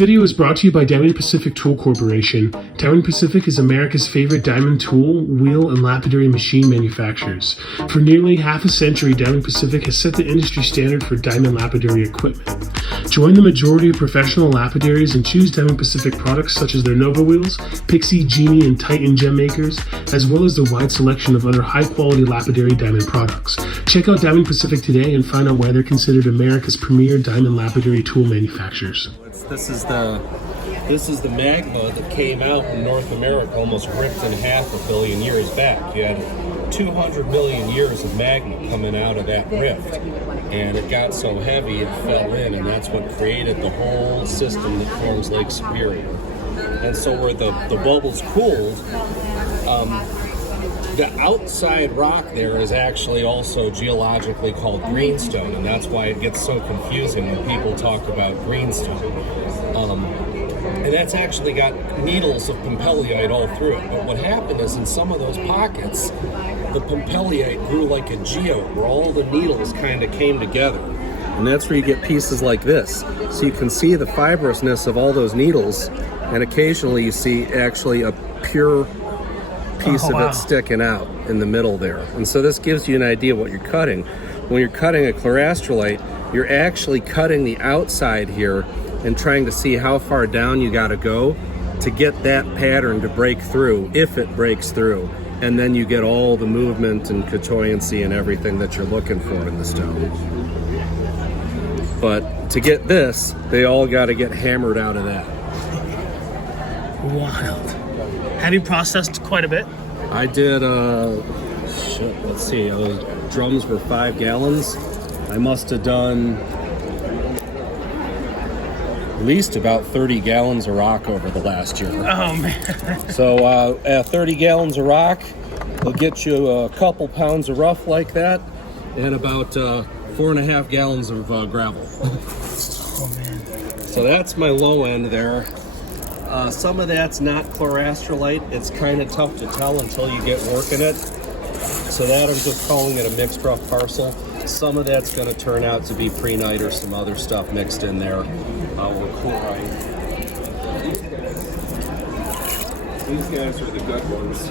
video is brought to you by Diamond Pacific Tool Corporation. Diamond Pacific is America's favorite diamond tool, wheel, and lapidary machine manufacturers. For nearly half a century, Diamond Pacific has set the industry standard for diamond lapidary equipment. Join the majority of professional lapidaries and choose Diamond Pacific products such as their Nova wheels, Pixie, Genie, and Titan gem makers, as well as the wide selection of other high-quality lapidary diamond products. Check out Diamond Pacific today and find out why they're considered America's premier diamond lapidary tool manufacturers. This is the magma that came out in North America, almost ripped in half a billion years back. You had 200 million years of magma coming out of that rift, and it got so heavy it fell in, and that's what created the whole system that forms Lake Superior. And so where the bubbles cooled, the outside rock there is actually also geologically called greenstone, and that's why it gets so confusing when people talk about greenstone. And that's actually got needles of pumpellyite all through it. But what happened is in some of those pockets, the pumpellyite grew like a geode, where all the needles kind of came together. And that's where you get pieces like this. So you can see the fibrousness of all those needles, and occasionally you see actually a pure piece of it sticking out in the middle there. And so this gives you an idea of what you're cutting. When you're cutting a chlorastrolite, you're actually cutting the outside here and trying to see how far down you got to go to get that pattern to break through, if it breaks through. And then you get all the movement and chatoyancy and everything that you're looking for in the stone. But to get this, they all got to get hammered out of that. Wild. Have you processed quite a bit? I did, let's see, those drums were 5 gallons. I must have done at least about 30 gallons of rock over the last year. Oh, man. So 30 gallons of rock will get you a couple pounds of rough like that, and about 4.5 gallons of gravel. Oh, man. So that's my low end there. Some of that's not chlorastrolite. It's kind of tough to tell until you get working it. So that I'm just calling it a mixed rough parcel. Some of that's going to turn out to be prehnite or some other stuff mixed in there, or chlorite. These guys are the good ones.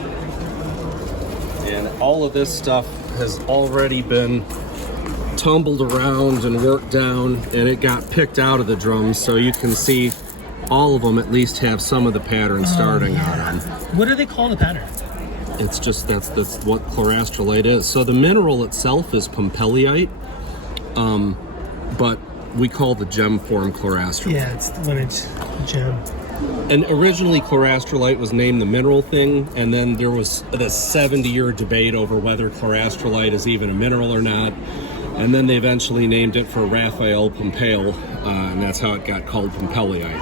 And all of this stuff has already been tumbled around and worked down, and it got picked out of the drums, so you can see all of them at least have some of the pattern starting on them. What do they call the pattern? It's just, that's what chlorastrolite is. So the mineral itself is pumpellyite, but we call the gem form chlorastrolite. Yeah, it's when it's gem. And originally chlorastrolite was named the mineral thing, and then there was this 70-year debate over whether chlorastrolite is even a mineral or not. And then they eventually named it for Raphael Pompeo, and that's how it got called pumpellyite.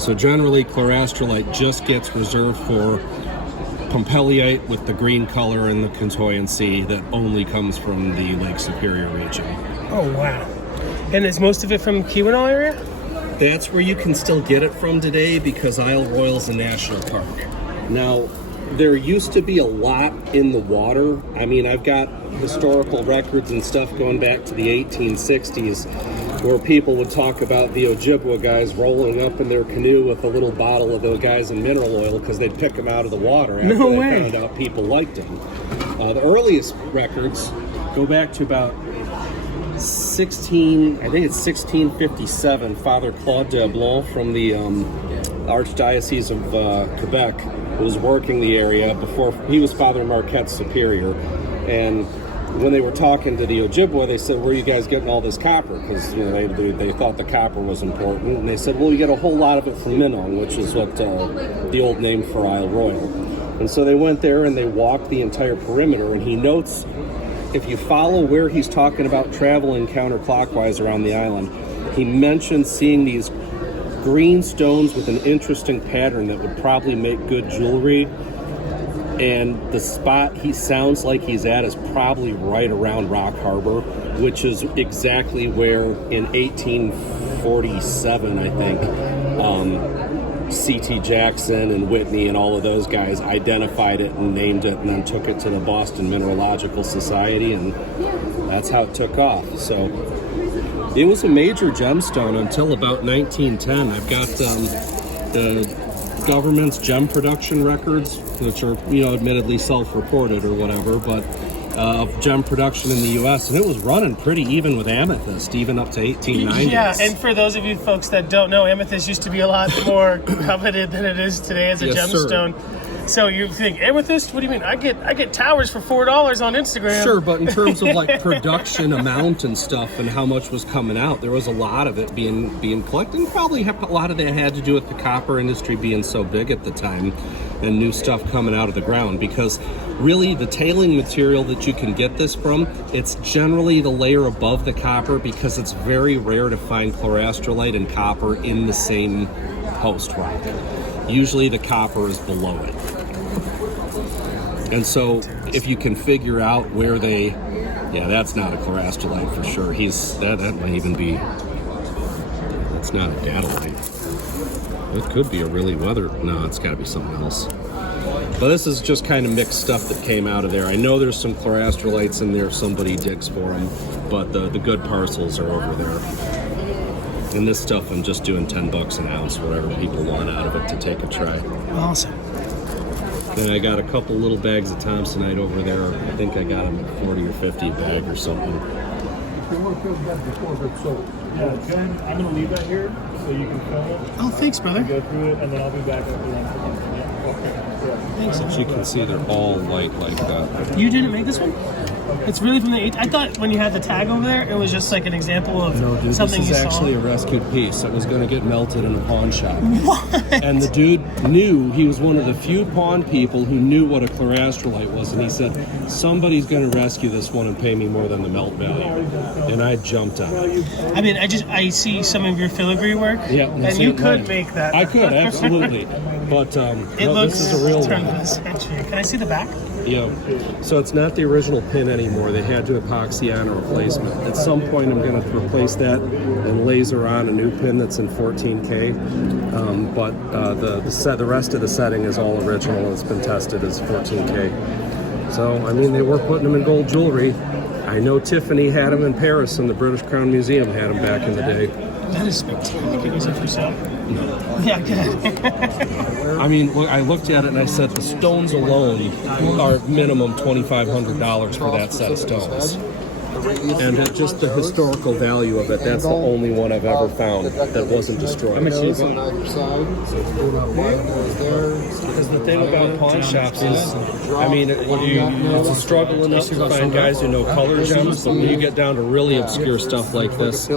So generally, chlorastrolite just gets reserved for pumpellyite with the green color and the chatoyancy that only comes from the Lake Superior region. Oh, wow. And is most of it from Keweenaw area? That's where you can still get it from today, because Isle Royale's a national park. Now, there used to be a lot in the water. I mean, I've got historical records and stuff going back to the 1860s where people would talk about the Ojibwa guys rolling up in their canoe with a little bottle of those guys in mineral oil because they'd pick them out of the water after they found out people liked them. The earliest records go back to about 1657. Father Claude de Blanc from the Archdiocese of Quebec was working the area before he was Father Marquette's superior. And when they were talking to the Ojibwa, they said, where are you guys getting all this copper? Because they thought the copper was important. And they said, well, you get a whole lot of it from Minong, which is what the old name for Isle Royale. And so they went there and they walked the entire perimeter. And he notes, if you follow where he's talking about traveling counterclockwise around the island, he mentions seeing these green stones with an interesting pattern that would probably make good jewelry. And the spot he sounds like he's at is probably right around Rock Harbor, which is exactly where in 1847, I think, C.T. Jackson and Whitney and all of those guys identified it and named it and then took it to the Boston Mineralogical Society, and that's how it took off. So It was a major gemstone until about 1910. I've got the government's gem production records, which are, you know, admittedly self-reported or whatever, but of gem production in the U.S., and it was running pretty even with amethyst, even up to 1890s. Yeah, and for those of you folks that don't know, amethyst used to be a lot more coveted than it is today as a gemstone. Sir. So you think amethyst? What do you mean? I get towers for $4 on Instagram. Sure, but in terms of like production amount and stuff and how much was coming out, there was a lot of it being collected. And probably a lot of that had to do with the copper industry being so big at the time and new stuff coming out of the ground. Because really, the tailing material that you can get this from, it's generally the layer above the copper, because it's very rare to find chlorastrolite and copper in the same host rock. Usually the copper is below it. And so if you can figure out where they, yeah, that's not a chlorastrolite for sure. That might even be, it's not a datalite. It could be a really no, it's gotta be something else. But this is just kind of mixed stuff that came out of there. I know there's some chlorastrolites in there if somebody digs for them, but the good parcels are over there. And this stuff I'm just doing $10 an ounce, whatever people want out of it to take a try. Awesome. And I got a couple little bags of Thomsonite over there. I think I got them at 40 or 50 a bag or something. Yeah, Jen, I'm going to leave that here so you can film it. Oh, thanks, brother. Go through it, and then I'll be back after lunch. Thanks. As you can see, they're all light like that. You didn't make this one? It's really from the 8th. I thought when you had the tag over there, it was just like an example of something you saw. This is actually a rescued piece that was going to get melted in a pawn shop. What? And the dude knew, he was one of the few pawn people who knew what a chlorastrolite was, and he said, somebody's going to rescue this one and pay me more than the melt value. And I jumped on it. I mean, I see some of your filigree work, yeah, and you could make that. I could, absolutely. But it looks this is a real turn one. of the century. Can I see the back? Yeah, so it's not the original pin anymore. They had to epoxy on a replacement. At some point, I'm going to replace that and laser on a new pin that's in 14K. But the rest of the setting is all original. It's been tested as 14K. So I mean, they were putting them in gold jewelry. I know Tiffany had them in Paris, and the British Crown Museum had them back in the day. That is spectacular. Is it for sale? No. Yeah, good. I mean, I looked at it and I said the stones alone are minimum $2,500 for that set of stones. And just the historical value of it, that's the only one I've ever found that wasn't destroyed. Because the thing about pawn shops is, I mean, it's a struggle enough to find guys who know color gems, but when you get down to really obscure stuff like this, they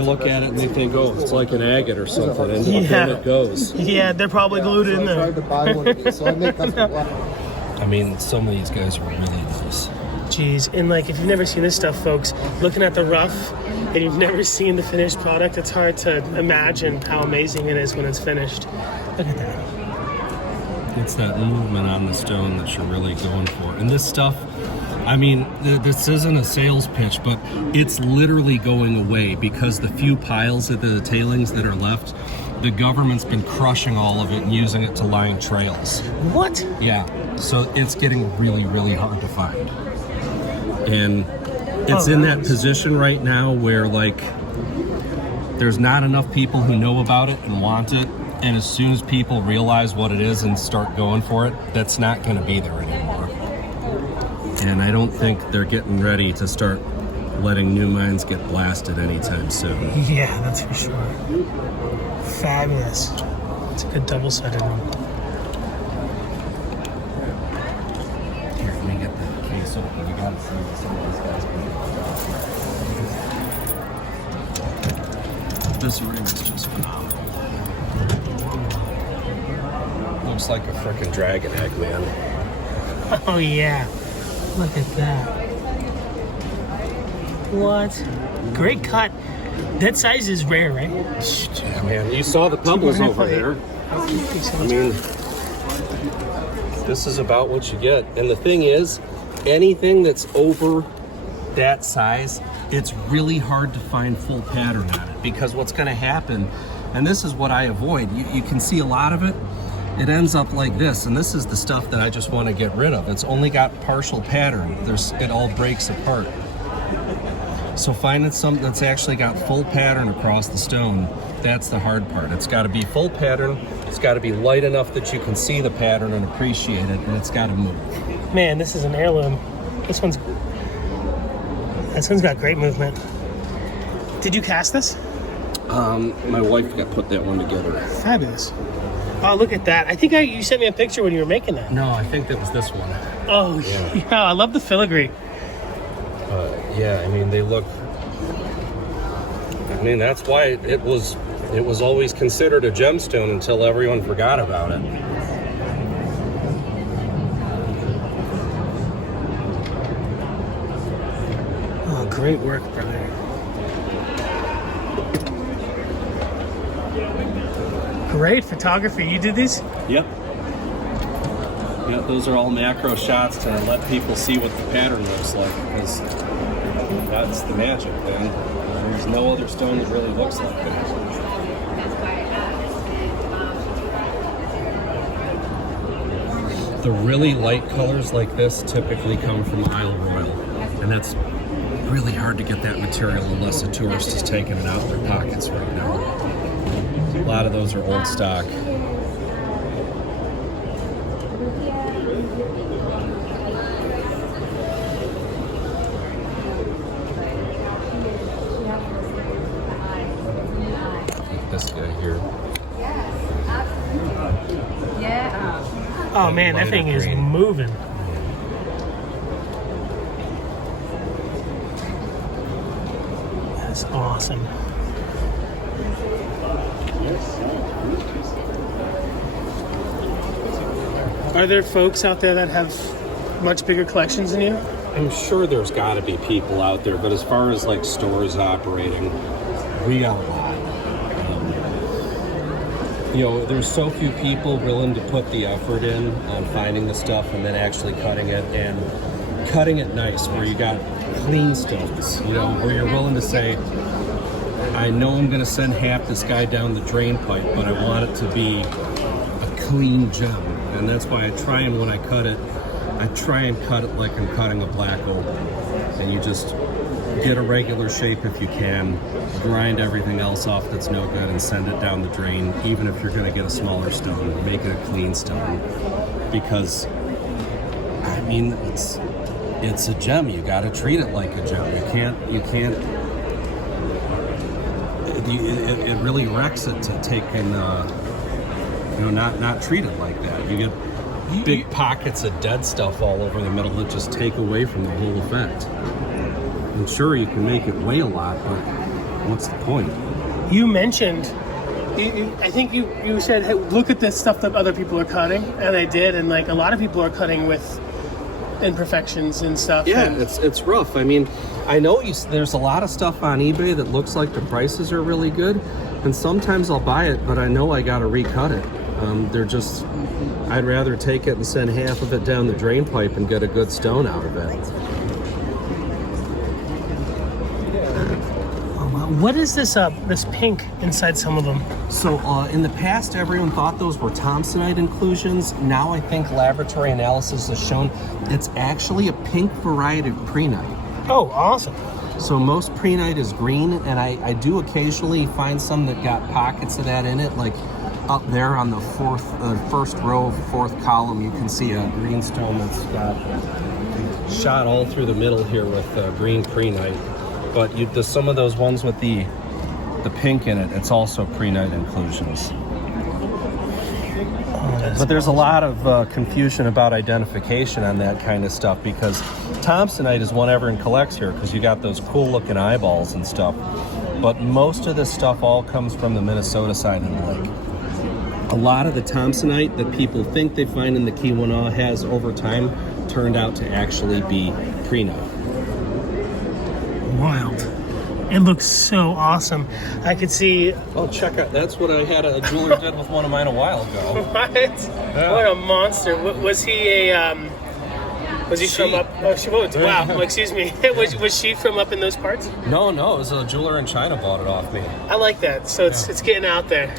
look at it and they think, oh, it's like an agate or something, and then it goes. Yeah, they're probably glued in there. I mean, some of these guys are really nice. Jeez, and like if you've never seen this stuff, folks, looking at the rough and you've never seen the finished product, it's hard to imagine how amazing it is when it's finished. Look at that. It's that movement on the stone that you're really going for. And this stuff, I mean, this isn't a sales pitch, but it's literally going away because the few piles of the tailings that are left, the government's been crushing all of it and using it to line trails. What? Yeah, so it's getting really, really hard to find. And it's in that position right now where, like, there's not enough people who know about it and want it, and as soon as people realize what it is and start going for it, that's not going to be there anymore. And I don't think they're getting ready to start letting new mines get blasted anytime soon. Yeah, that's for sure. Fabulous. It's a good double-sided one. Here, let me get the case open. You gotta see some of these guys. This ring is just phenomenal. Looks like a frickin' dragon egg, man. Oh yeah, look at that. What? Great cut. That size is rare, right? Yeah, man. You saw the pebbles over there. I mean, this is about what you get. And the thing is, anything that's over that size, it's really hard to find full pattern on it, because what's going to happen, and this is what I avoid, you can see a lot of it, it ends up like this, and this is the stuff that I just want to get rid of. It's only got partial pattern. It all breaks apart. So finding something that's actually got full pattern across the stone, that's the hard part. It's got to be full pattern, it's got to be light enough that you can see the pattern and appreciate it, and it's got to move. Man, this is an heirloom. This one's got great movement. Did you cast this? My wife got put that one together. Fabulous. Oh, look at that. I think you sent me a picture when you were making that. No, I think that was this one. Oh, yeah. I love the filigree. Yeah, I mean, they look... I mean, that's why it was always considered a gemstone until everyone forgot about it. Oh, great work, brother. Great photography. You did these? Yep. Yeah, those are all macro shots to let people see what the pattern looks like, because that's the magic, man. There's no other stone that really looks like that. The really light colors like this typically come from Isle Royal, and that's really hard to get that material unless a tourist is taking it out of their pockets right now. A lot of those are old stock. This guy here. Oh, man, that thing is moving. That's awesome. Are there folks out there that have much bigger collections than you? I'm sure there's got to be people out there, but as far as like stores operating, we got a lot. You know, there's so few people willing to put the effort in on finding the stuff and then actually cutting it, and cutting it nice where you got clean stones, you know, where you're willing to say, I know I'm going to send half this guy down the drain pipe, but I want it to be a clean gem. And that's why I try, and when I cut it, I try and cut it like I'm cutting a black opal. And you just get a regular shape if you can, grind everything else off that's no good and send it down the drain. Even if you're going to get a smaller stone, make it a clean stone. Because, I mean, it's a gem. You got to treat it like a gem. You can't. It really wrecks it to take and not treat it like that. You get big pockets of dead stuff all over the middle that just take away from the whole effect. And sure, you can make it weigh a lot, but what's the point? You mentioned, I think you said, hey, look at this stuff that other people are cutting, and I did, and like a lot of people are cutting with imperfections and stuff. Yeah, and it's rough. I mean, I know there's a lot of stuff on eBay that looks like the prices are really good, and sometimes I'll buy it, but I know I got to recut it. I'd rather take it and send half of it down the drain pipe and get a good stone out of it. What is this this pink inside some of them? So in the past, everyone thought those were Thomsonite inclusions. Now I think laboratory analysis has shown it's actually a pink variety of prehnite. Oh, awesome. So most prehnite is green, and I do occasionally find some that got pockets of that in it. Like up there on the first row, fourth column, you can see a green stone that's got shot all through the middle here with green prehnite. But some of those ones with the pink in it, it's also prehnite inclusions. But there's a lot of confusion about identification on that kind of stuff, because Thomsonite is one everyone collects here because you got those cool looking eyeballs and stuff. But most of this stuff all comes from the Minnesota side of the lake. A lot of the Thomsonite that people think they find in the Keweenaw has over time turned out to actually be prehnite. Wild. It looks so awesome. I could see. Oh, check out. That's what I had a jeweler did with one of mine a while ago. What? Yeah. What a monster. Was he was he from up? Oh, she was. Wow. Well, excuse me. was she from up in those parts? No, it was a jeweler in China bought it off me. I like that. So it's getting out there.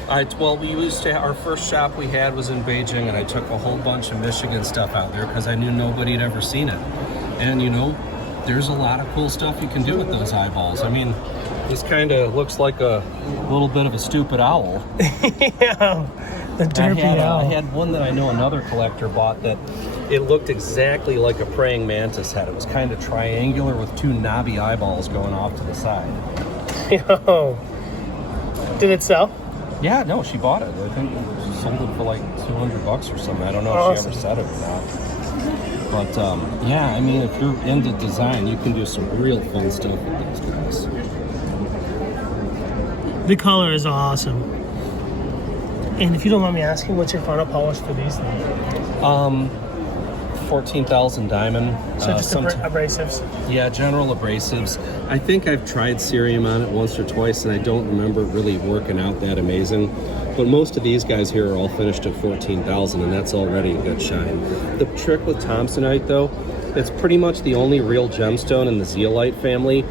We used to. Our first shop we had was in Beijing, and I took a whole bunch of Michigan stuff out there because I knew nobody had ever seen it. And there's a lot of cool stuff you can do with those eyeballs. I mean, this kind of looks like a little bit of a stupid owl. Yeah, the derpy owl. I had one that I know another collector bought that it looked exactly like a praying mantis head. It was kind of triangular with two knobby eyeballs going off to the side. Yo. Did it sell? Yeah, no, she bought it. I think she sold it for like $200 or something. I don't know if she ever said it or not. But yeah, I mean, if you're into design, you can do some real fun stuff with those guys. The color is awesome. And if you don't mind me asking, what's your final polish for these things? 14,000 diamond. So just abrasives? Yeah, general abrasives. I think I've tried cerium on it once or twice, and I don't remember it really working out that amazing. But most of these guys here are all finished at 14,000, and that's already a good shine. The trick with Thomsonite, though, it's pretty much the only real gemstone in the zeolite family,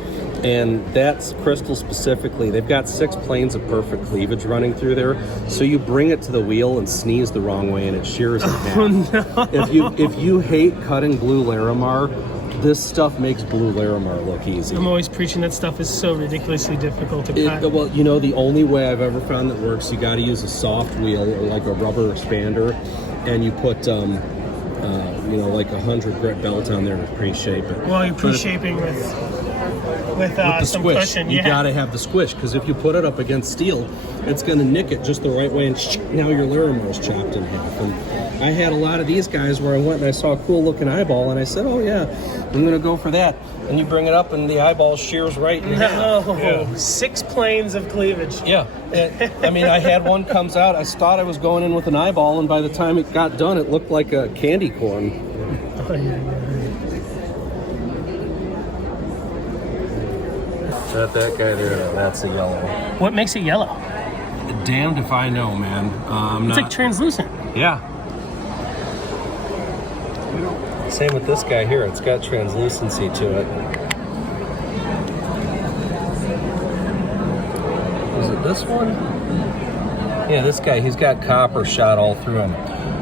and that's crystal specifically. They've got 6 planes of perfect cleavage running through there, so you bring it to the wheel and sneeze the wrong way, and it shears in half. Oh, no. If you hate cutting blue Larimar, this stuff makes blue Larimar look easy. I'm always preaching that stuff is so ridiculously difficult to cut. Well, you know, the only way I've ever found that works, you got to use a soft wheel or like a rubber expander, and you put, you know, like 100 grit belt on there to pre-shape it. Well, you're pre-shaping with the some squish. cushion. You got to have the squish, because if you put it up against steel, it's going to nick it just the right way, and now your Larimar's chopped in half. And I had a lot of these guys where I went and I saw a cool looking eyeball, and I said, oh yeah, I'm going to go for that. And you bring it up, and the eyeball shears right in half. No, yeah. 6 planes of cleavage. Yeah. I mean, I had one comes out, I thought I was going in with an eyeball, and by the time it got done, it looked like a candy corn. Oh, yeah. That guy there, that's a yellow. What makes it yellow? Damned if I know, man. It's like translucent. Yeah. Same with this guy here. It's got translucency to it. Is it this one? Yeah, this guy, he's got copper shot all through him.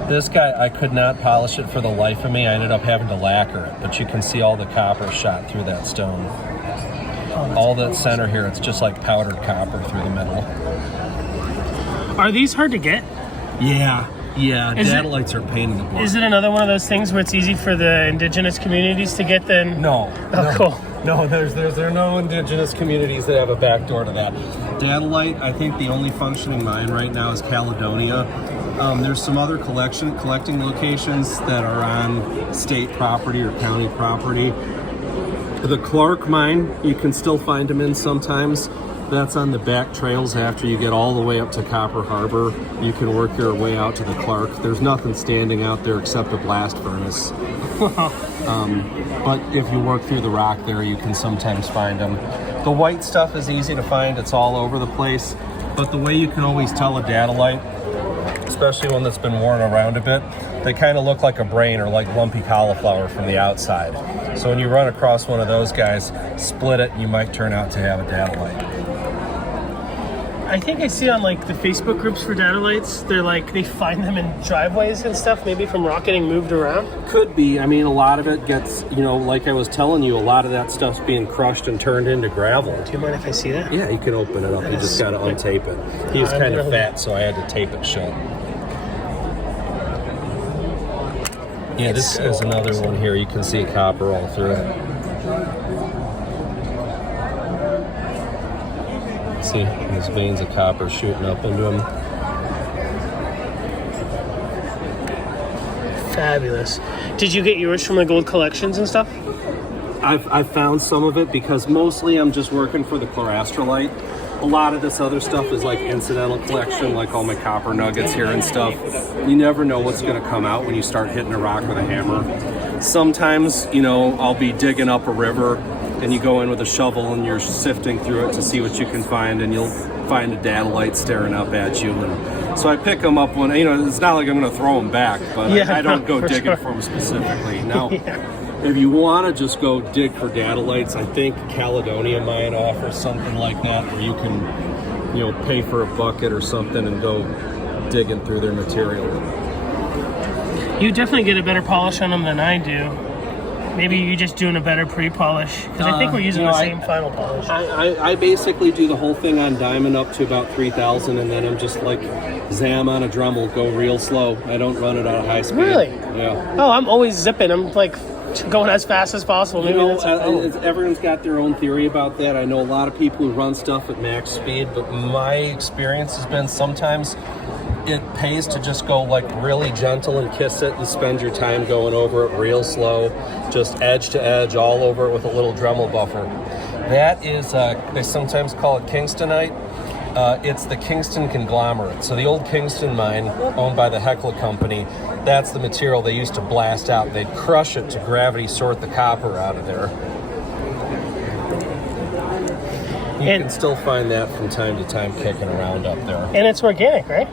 This guy, I could not polish it for the life of me. I ended up having to lacquer it, but you can see all the copper shot through that stone. All that center here, it's just like powdered copper through the middle. Are these hard to get? Yeah. Datalites are a pain in the butt. Is it another one of those things where it's easy for the indigenous communities to get then? No. Cool. No, there are no indigenous communities that have a back door to that. Datalite, I think the only functioning mine right now is Caledonia. There's some other collecting locations that are on state property or county property. The Clark mine, you can still find them in sometimes. That's on the back trails after you get all the way up to Copper Harbor. You can work your way out to the Clark. There's nothing standing out there except a blast furnace. But if you work through the rock there, you can sometimes find them. The white stuff is easy to find. It's all over the place. But the way you can always tell a Datalite, especially one that's been worn around a bit, they kind of look like a brain or like lumpy cauliflower from the outside. So when you run across one of those guys, split it and you might turn out to have a Datalite. I think I see on like the Facebook groups for Datalites, they find them in driveways and stuff, maybe from rock getting moved around. Could be. I mean, a lot of it gets, you know, like I was telling you, a lot of that stuff's being crushed and turned into gravel. Do you mind if I see that? Yeah, you can open it up. You just got to untape it. He was kind of fat, so I had to tape it shut. Yeah, this is another one here. You can see copper all through it. See, these veins of copper shooting up into them. Fabulous. Did you get yours from the gold collections and stuff? I've found some of it because mostly I'm just working for the Chlorastrolite. A lot of this other stuff is like incidental collection, like all my copper nuggets here and stuff. You never know what's going to come out when you start hitting a rock with a hammer. Sometimes, you know, I'll be digging up a river and you go in with a shovel and you're sifting through it to see what you can find, and you'll find a Datalite staring up at you. And so I pick them up when, you know, it's not like I'm going to throw them back, but yeah, I don't go digging for them specifically. Now, if you want to just go dig for Datalites, I think Caledonia mine offers something like that where you can, you know, pay for a bucket or something and go digging through their material. You definitely get a better polish on them than I do. Maybe you're just doing a better pre-polish because I think we're using the same final polish. I basically do the whole thing on diamond up to about 3,000, and then I'm just like Zam on a Dremel, go real slow. I don't run it at a high speed. Really? Yeah. Oh, I'm always zipping. I'm like going as fast as possible. Maybe Everyone's got their own theory about that. I know a lot of people who run stuff at max speed, but my experience has been sometimes it pays to just go like really gentle and kiss it and spend your time going over it real slow, just edge to edge all over it with a little Dremel buffer. That is, they sometimes call it Kingstonite. It's the Kingston conglomerate. So the old Kingston mine owned by the Heckler Company, that's the material they used to blast out. They'd crush it to gravity sort the copper out of there. You can still find that from time to time kicking around up there. And it's organic, right?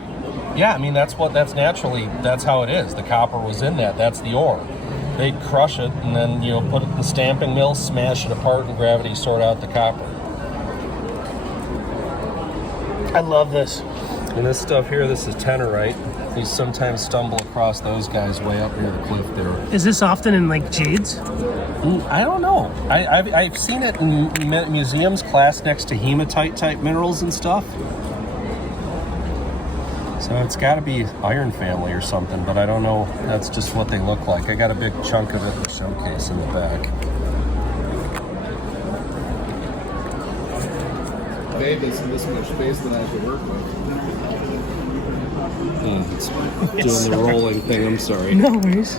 Yeah, I mean, that's how it is. The copper was in that. That's the ore. They'd crush it and then, put it in the stamping mill, smash it apart, and gravity sort out the copper. I love this. And this stuff here, this is tenorite. You sometimes stumble across those guys way up near the cliff there. Is this often in like jades? I don't know. I've seen it in museums classed next to hematite type minerals and stuff. So it's got to be iron family or something, but I don't know. That's just what they look like. I got a big chunk of it in the showcase in the back. Babe isn't this much space that I have to work with. It's doing the rolling thing. I'm sorry. No worries.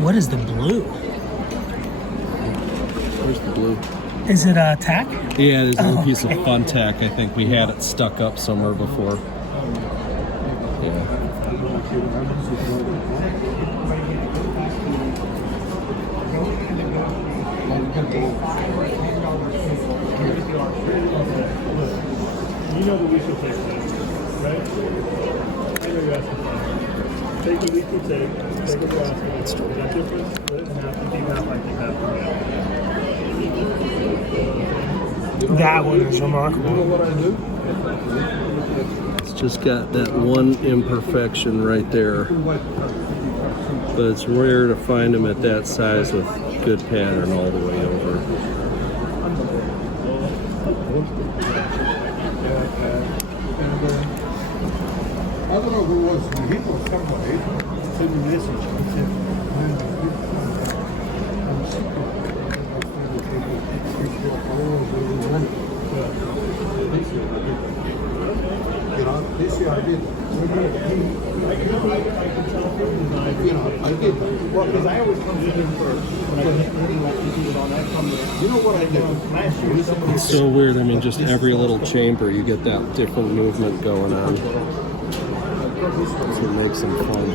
What is the blue? Where's the blue? Is it a tack? Yeah, there's a little piece of fun tack. I think we had it stuck up somewhere before. Yeah. You know the lethal tape, right? I know you're asking. Take the lethal tape, take a plastic. Is that different? Split it in half, you keep half, I keep half. That one is remarkable. You know what I do? It's just got that one imperfection right there. But it's rare to find them at that size with good pattern all the way over. I don't know who was he or somebody sent me a message. He said, I'm sick this year I did. I did. Well, because I always come to him first. When I get anything like this on, I come to You know what I did? last year. It's so weird. I mean, just every little chamber, you get that different movement going on. So it makes them fun.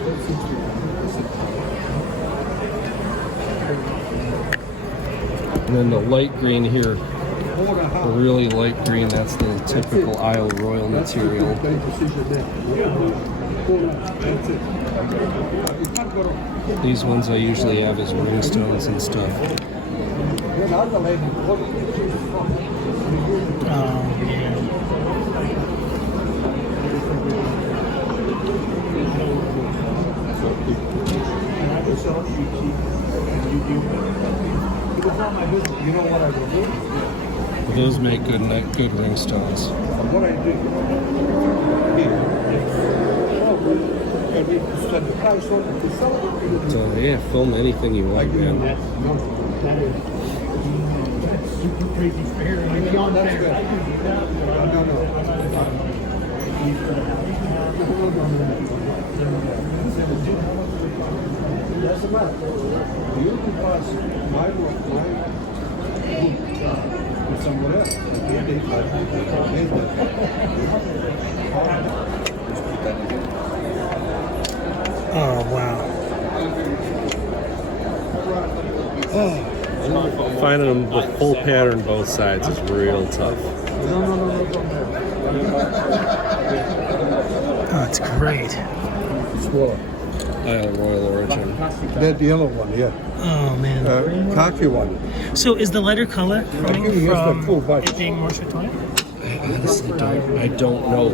And then the light green here, the really light green, that's the typical Isle Royal material. These ones I usually have as ringstones and stuff. Oh, yeah. You know what I will do? Those make good ringstones. What I do here, set the price on it to sell it. So yeah, film anything you want, man. Crazy fair. No, that's good. Doesn't matter. You can pass my with someone else. Oh, wow. Finding them with full pattern both sides is real tough. Oh, it's great. Isle Royal origin. That yellow one, yeah. Oh, man. Khaki one. So is the lighter color coming giving us the full from bunch. it being more chatoyant? I honestly don't know.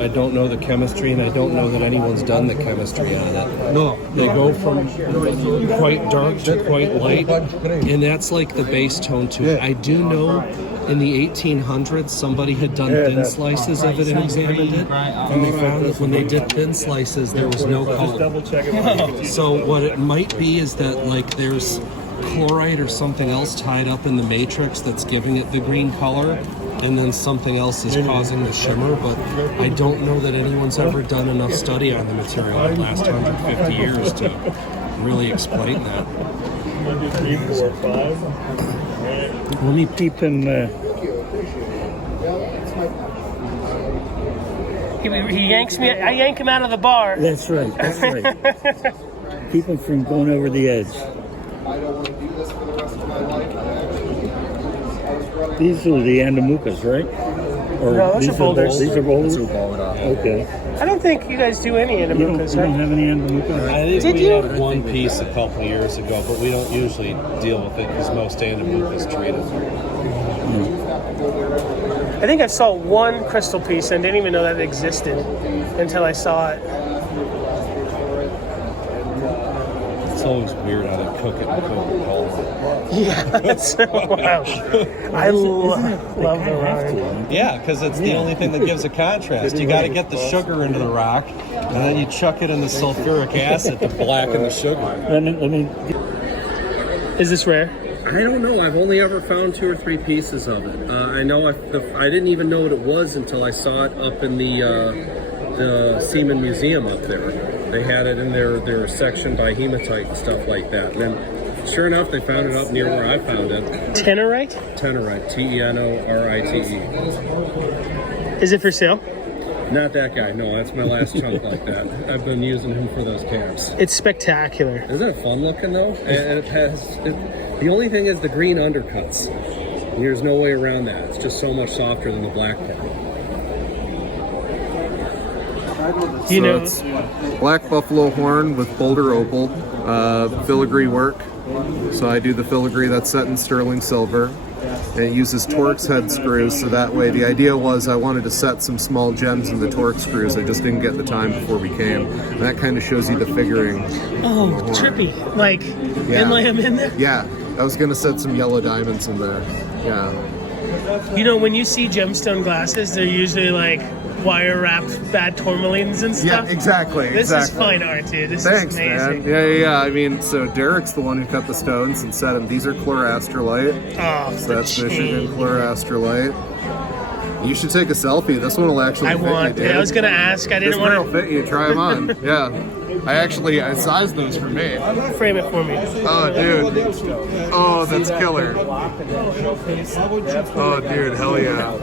I don't know the chemistry, and I don't know that anyone's done the chemistry on it. No. They go from quite dark to quite light, and that's like the base tone to it. I do know in the 1800s somebody had done thin slices of it and examined it, and they found that when they did thin slices, there was no color. Double check it. So what it might be is that like there's chlorite or something else tied up in the matrix that's giving it the green color, and then something else is causing the shimmer, but I don't know that anyone's ever done enough study on the material in the last 150 years to really explain that. 1, 2, 3, 4, 5. Let me keep him. He yanks me. I yank him out of the bar. That's right. That's right. Keep him from going over the edge. These are the Andamucas, right? Or No, those these are boulders. These are boulders. Okay. I don't think you guys do any You don't Andamucas, right? have any Andamucas? I think Did we you? had one piece a couple years ago, but we don't usually deal with it because most Andamucas treated. I think I saw one crystal piece and didn't even know that it existed until I saw it. It's always weird how they cook it in Coca-Cola. Yeah, that's wow. I love the rind. Yeah, because it's the only thing that gives a contrast. You got to get the sugar into the rock, and then you chuck it in the sulfuric acid to blacken the sugar. Let me. Is this rare? I don't know. I've only ever found 2 or 3 pieces of it. I know I didn't even know what it was until I saw it up in the Seaman Museum up there. They had it in their section by hematite and stuff like that. And then, sure enough, they found it up near where I found it. Tenorite? Tenorite, Tenorite. Is it for sale? Not that guy. No, that's my last chunk like that. I've been using him for those camps. It's spectacular. Isn't it fun looking though? And it has. The only thing is the green undercuts. There's no way around that. It's just so much softer than the black part. You know, it's black buffalo horn with boulder opal, filigree work. So I do the filigree that's set in sterling silver. And it uses Torx head screws, so that way the idea was I wanted to set some small gems in the Torx screws. I just didn't get the time before we came. And that kind of shows you the figuring. oh, trippy. Like, inlay them in there? Yeah, I was going to set some yellow diamonds in there. Yeah. You know, when you see gemstone glasses, they're usually like wire-wrapped bad tourmalines and stuff. Yeah, exactly. This is fine art, dude. This Thanks, is amazing. man. Yeah. I mean, so Derek's the one who cut the stones and set them. These are Chlorastrolite. Oh, So that's Michigan Chlorastrolite. You should take a selfie. This one will actually fit you, dude. I was gonna ask. I This didn't one want will fit you. Try them on. Yeah. I sized those for me. to frame it for me. Oh, dude. Oh, that's killer. Oh, dude. Hell yeah.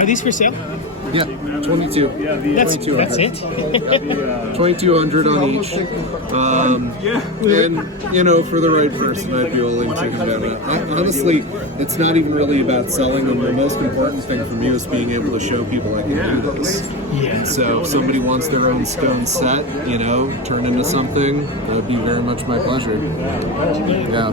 Are these for sale? Yeah. 22. That's it. 2,200 on each. And, you know, for the right person, I'd be willing to commit it. Honestly, it's not even really about selling them. The most important thing for me is being able to show people I can do this. Yeah. So if somebody wants their own stone set, you know, turn into something, that would be very much my pleasure. Yeah.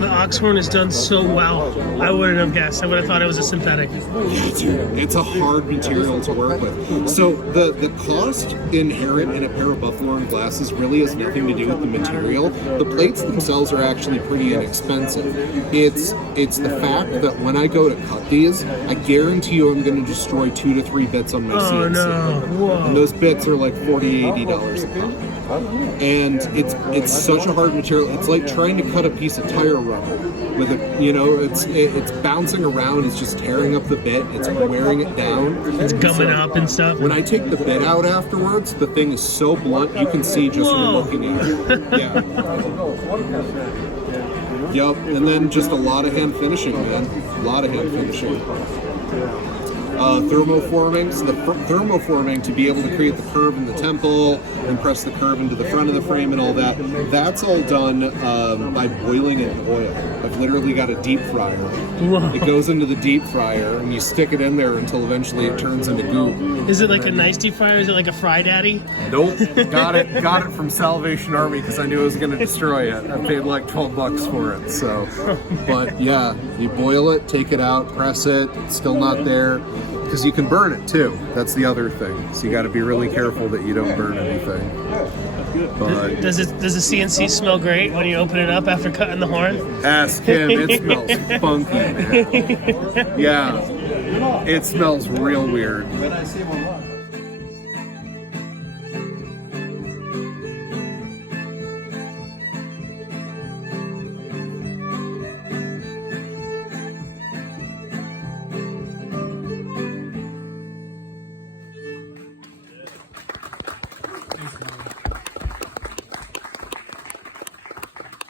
The oxhorn is done so well. I wouldn't have guessed. I would have thought it was a synthetic. It's a hard material to work with. So the cost inherent in a pair of buffalo horn glasses really has nothing to do with the material. The plates themselves are actually pretty inexpensive. It's the fact that when I go to cut these, I guarantee you I'm going to destroy 2 to 3 bits on my CNC. Oh no! Whoa. And those bits are like $40, $80 a pop. And it's such a hard material. It's like trying to cut a piece of tire rubber with a, you know, it's bouncing around. It's just tearing up the bit. It's wearing it down. It's gumming up and stuff. When I take the bit out afterwards, the thing is so blunt you can see just from looking at it. Yeah. Yep. And then just a lot of hand finishing, man. A lot of hand finishing. thermoforming. So the thermoforming to be able to create the curve in the temple and press the curve into the front of the frame and all that, that's all done by boiling it in oil. I've literally got a deep fryer. Whoa. It goes into the deep fryer and you stick it in there until eventually it turns into goop. Is it like a nice deep fryer? Is it like a Fry Daddy? Nope. Got it from Salvation Army because I knew it was going to destroy it. I paid like $12 for it. So, but yeah, you boil it, take it out, press it. It's still not there because you can burn it too. That's the other thing. So you got to be really careful that you don't burn anything. But Does the CNC smell great when you open it up after cutting the horn? ask him. It smells funky, man. Yeah, it smells real weird.